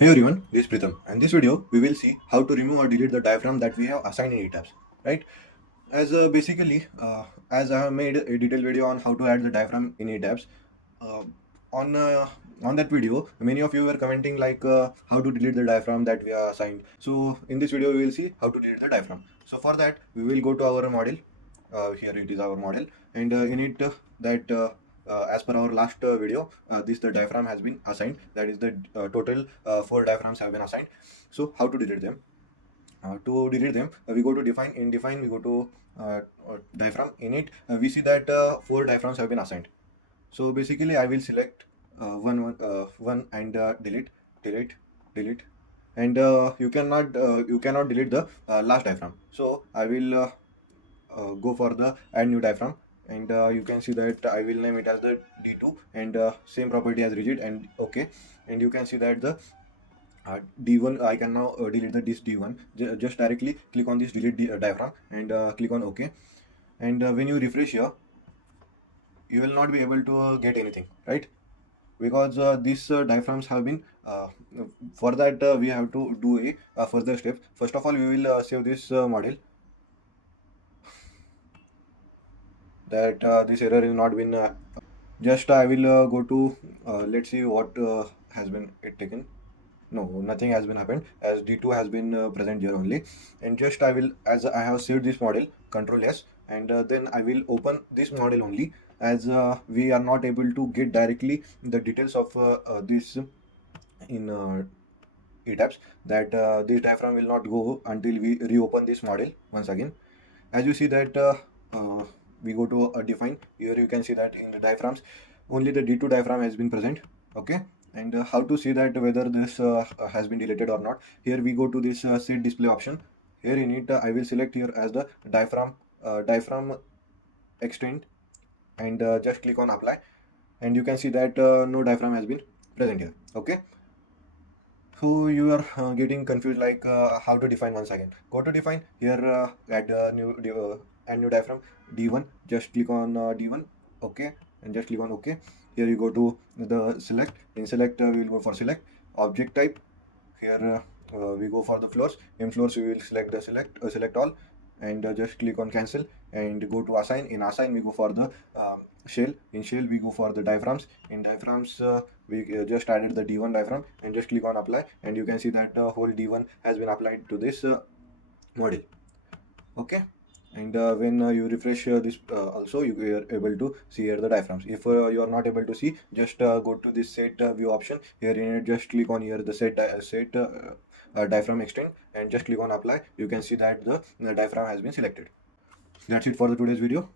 Hey everyone, this is Pritham. And this video we will see how to remove or delete the diaphragm that we have assigned in ETABS, right? As I have made a detailed video on how to add the diaphragm in ETABS, uh, on uh, on that video, many of you were commenting like how to delete the diaphragm that we are assigned. So in this video we will see how to delete the diaphragm. So for that we will go to our model. Here it is our model, and in it that as per our last video, this the diaphragm has been assigned. That is the total four diaphragms have been assigned. So how to delete them? To delete them, we go to define. In define, we go to diaphragm. In it, we see that four diaphragms have been assigned. So basically, I will select one and delete, delete, delete, and you cannot delete the last diaphragm. So I will go for the add new diaphragm, and you can see that I will name it as the D2, and same property as rigid, and okay. And you can see that the D1, I can now delete this D1. Just directly click on this delete diaphragm, and click on OK. And when you refresh here, you will not be able to get anything, right? Because these diaphragms have been for that we have to do a further steps. First of all, we will save this model, that this error is not been just I will go to let's see what has been it taken. No, nothing has been happened, as D2 has been present here only. And just I will, as I have saved this model, Control S, and then I will open this model only, as we are not able to get directly the details of this in ETABS, that this diaphragm will not go until we reopen this model once again. As you see that uh, we go to define. Here you can see that in the diaphragms only the D2 diaphragm has been present. Okay. And how to see that whether this has been deleted or not? Here we go to this set display option. Here in it I will select here as the diaphragm extend, and just click on apply, and you can see that no diaphragm has been present here. Okay. So you are getting confused like how to define. Once again, go to define. Here add new diaphragm D1. Just click on D1. Okay, and just click on OK. Here you go to the select. In select, we will go for select object type. Here we go for the floors. In floors, we will select the select all, and just click on cancel, and go to assign. In assign, we go for the shell. In shell, we go for the diaphragms. In diaphragms, we just added the D1 diaphragm, and just click on apply, and you can see that the whole D1 has been applied to this model. Okay. And when you refresh this also, you are able to see here the diaphragms. If you are not able to see, just go to this set view option. Here in it, just click on here the set diaphragm extend, and just click on apply. You can see that the diaphragm has been selected. That's it for the today's video.